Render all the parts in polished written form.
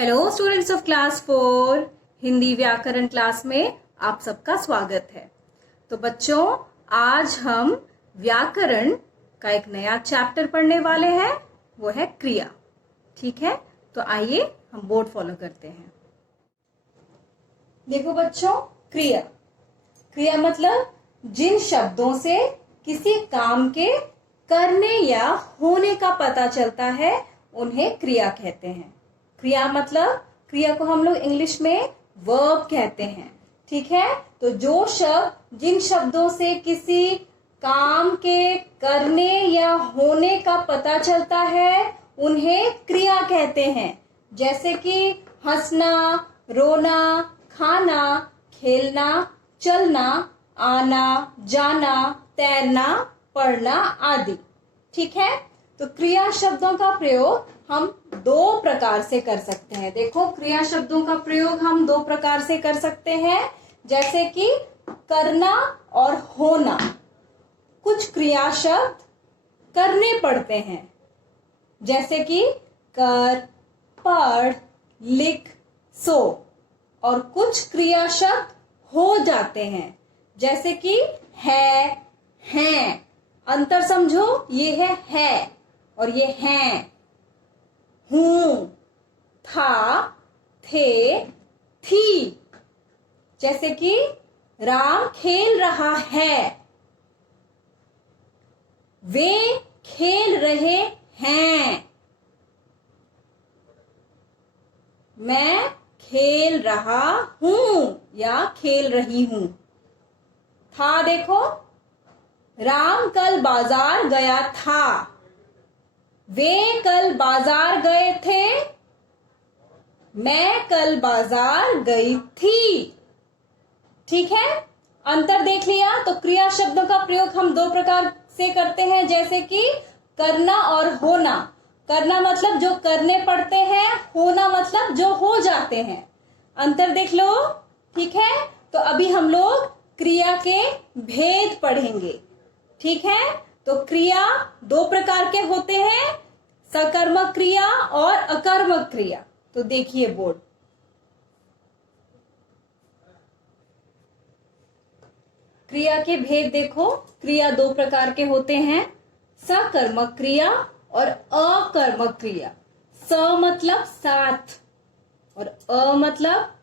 Hello students of class 4 Hindi व्याकरण class में आप सबका स्वागत है। तो बच्चों, आज हम व्याकरण का एक नया चैप्टर पढ़ने वाले हैं, वो है क्रिया। ठीक है, तो आइए हम बोर्ड फॉलो करते हैं। देखो बच्चों, क्रिया क्रिया मतलब जिन शब्दों से किसी काम के करने या होने का पता चलता है उन्हें क्रिया कहते हैं। क्रिया मतलब क्रिया को हम लोग इंग्लिश में वर्ब कहते हैं। ठीक है, तो जो शब्द जिन शब्दों से किसी काम के करने या होने का पता चलता है उन्हें क्रिया कहते हैं। जैसे कि हंसना, रोना, खाना, खेलना, चलना, आना, जाना, तैरना, पढ़ना आदि। ठीक है, तो क्रिया शब्दों का प्रयोग हम दो प्रकार से कर सकते हैं। देखो, क्रिया शब्दों का प्रयोग हम दो प्रकार से कर सकते हैं, जैसे कि करना और होना। कुछ क्रिया शब्द करने पड़ते हैं, जैसे कि कर, पढ़, लिख, सो। और कुछ क्रिया शब्द हो जाते हैं, जैसे कि है, हैं। अंतर समझो, ये है और ये हैं। हूं, था, थे, थी। जैसे कि राम खेल रहा है, वे खेल रहे हैं, मैं खेल रहा हूं या खेल रही हूं। था, देखो, राम कल बाजार गया था, वे कल बाजार गए थे, मैं कल बाजार गई थी। ठीक है, अंतर देख लिया। तो क्रिया शब्दों का प्रयोग हम दो प्रकार से करते हैं, जैसे कि करना और होना। करना मतलब जो करने पड़ते हैं, होना मतलब जो हो जाते हैं। अंतर देख लो। ठीक है, तो अभी हम लोग क्रिया के भेद पढ़ेंगे। ठीक है, तो क्रिया दो प्रकार के होते हैं, सकर्मक क्रिया और अकर्मक क्रिया। तो देखिए बोर्ड, क्रिया के भेद देखो। क्रिया दो प्रकार के होते हैं, सकर्मक क्रिया और अकर्मक क्रिया। स मतलब साथ और अ मतलब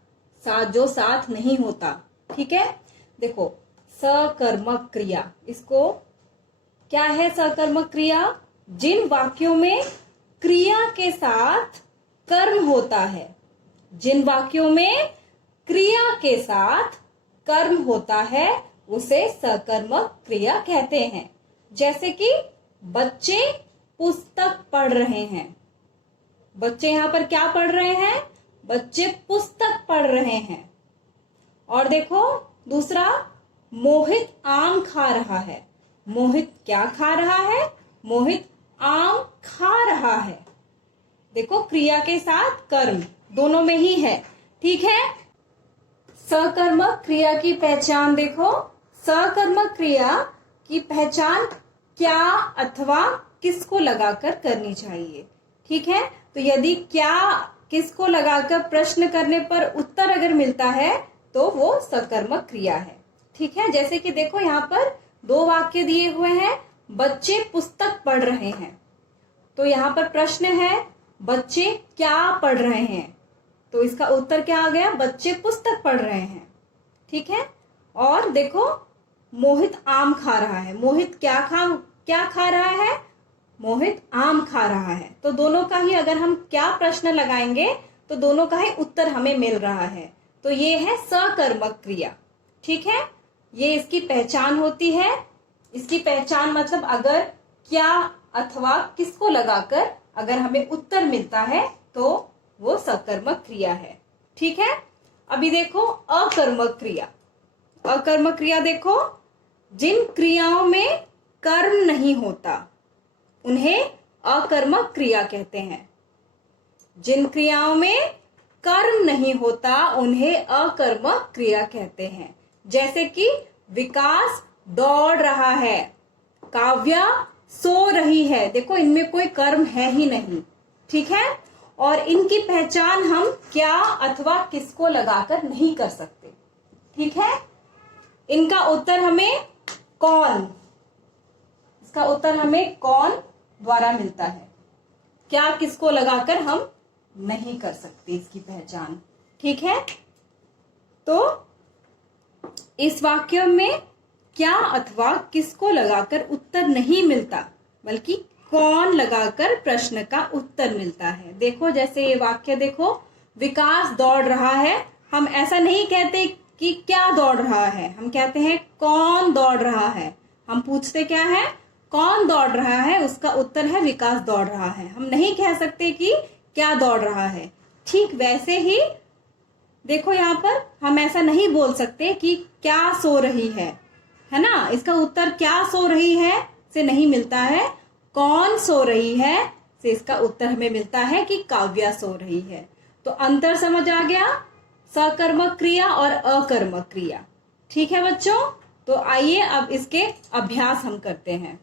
साथ, जो साथ नहीं होता। ठीक है, देखो, सकर्मक क्रिया, इसको क्या है सकर्मक क्रिया? जिन वाक्यों में क्रिया के साथ कर्म होता है, जिन वाक्यों में क्रिया के साथ कर्म होता है उसे सकर्मक क्रिया कहते हैं। जैसे कि बच्चे पुस्तक पढ़ रहे हैं। बच्चे यहां पर क्या पढ़ रहे हैं? बच्चे पुस्तक पढ़ रहे हैं। और देखो दूसरा, मोहित आम खा रहा है। मोहित क्या खा रहा है? मोहित आम खा रहा है। देखो, क्रिया के साथ कर्म दोनों में ही है। ठीक है, सकर्मक क्रिया की पहचान देखो। सकर्मक क्रिया की पहचान क्या अथवा किसको लगाकर करनी चाहिए। ठीक है, तो यदि क्या किसको लगाकर प्रश्न करने पर उत्तर अगर मिलता है तो वो सकर्मक क्रिया है। ठीक है, जैसे कि देखो यहाँ पर दो वाक्य दिए हुए हैं, बच्चे पुस्तक पढ़ रहे हैं। तो यहाँ पर प्रश्न है, बच्चे क्या पढ़ रहे हैं? तो इसका उत्तर क्या आ गया? बच्चे पुस्तक पढ़ रहे हैं। ठीक है, और देखो, मोहित आम खा रहा है। मोहित क्या खा रहा है? मोहित आम खा रहा है। तो दोनों का ही अगर हम क्या प्रश्न लगाएंगे तो दोनों का ही उत्तर हमें मिल रहा है। तो ये है सकर्मक क्रिया। ठीक है, ये इसकी पहचान होती है। इसकी पहचान मतलब अगर क्या अथवा किसको लगाकर अगर हमें उत्तर मिलता है तो वो सकर्मक क्रिया है। ठीक है, अभी देखो अकर्मक क्रिया। अकर्मक क्रिया देखो, जिन क्रियाओं में कर्म नहीं होता उन्हें अकर्मक क्रिया कहते हैं। जिन क्रियाओं में कर्म नहीं होता उन्हें अकर्मक क्रिया कहते हैं। जैसे कि विकास दौड़ रहा है, काव्या सो रही है। देखो, इनमें कोई कर्म है ही नहीं। ठीक है, और इनकी पहचान हम क्या अथवा किसको लगाकर नहीं कर सकते। ठीक है, इनका उत्तर हमें कौन, इसका उत्तर हमें कौन द्वारा मिलता है। क्या किसको लगाकर हम नहीं कर सकते इसकी पहचान। ठीक है, तो इस वाक्य में क्या अथवा किसको लगाकर उत्तर नहीं मिलता, बल्कि कौन लगाकर प्रश्न का उत्तर मिलता है। देखो जैसे ये वाक्य देखो, विकास दौड़ रहा है, हम ऐसा नहीं कहते कि क्या दौड़ रहा है, हम कहते हैं कौन दौड़ रहा है। हम पूछते क्या है, कौन दौड़ रहा है, उसका उत्तर है विकास दौड़ रहा है। हम नहीं कह सकते कि क्या दौड़ रहा है। ठीक वैसे ही देखो यहाँ पर हम ऐसा नहीं बोल सकते कि क्या सो रही है ना। इसका उत्तर क्या सो रही है से नहीं मिलता है, कौन सो रही है से इसका उत्तर हमें मिलता है कि काव्या सो रही है। तो अंतर समझ आ गया, सकर्मक क्रिया और अकर्मक क्रिया। ठीक है बच्चों, तो आइए अब इसके अभ्यास हम करते हैं।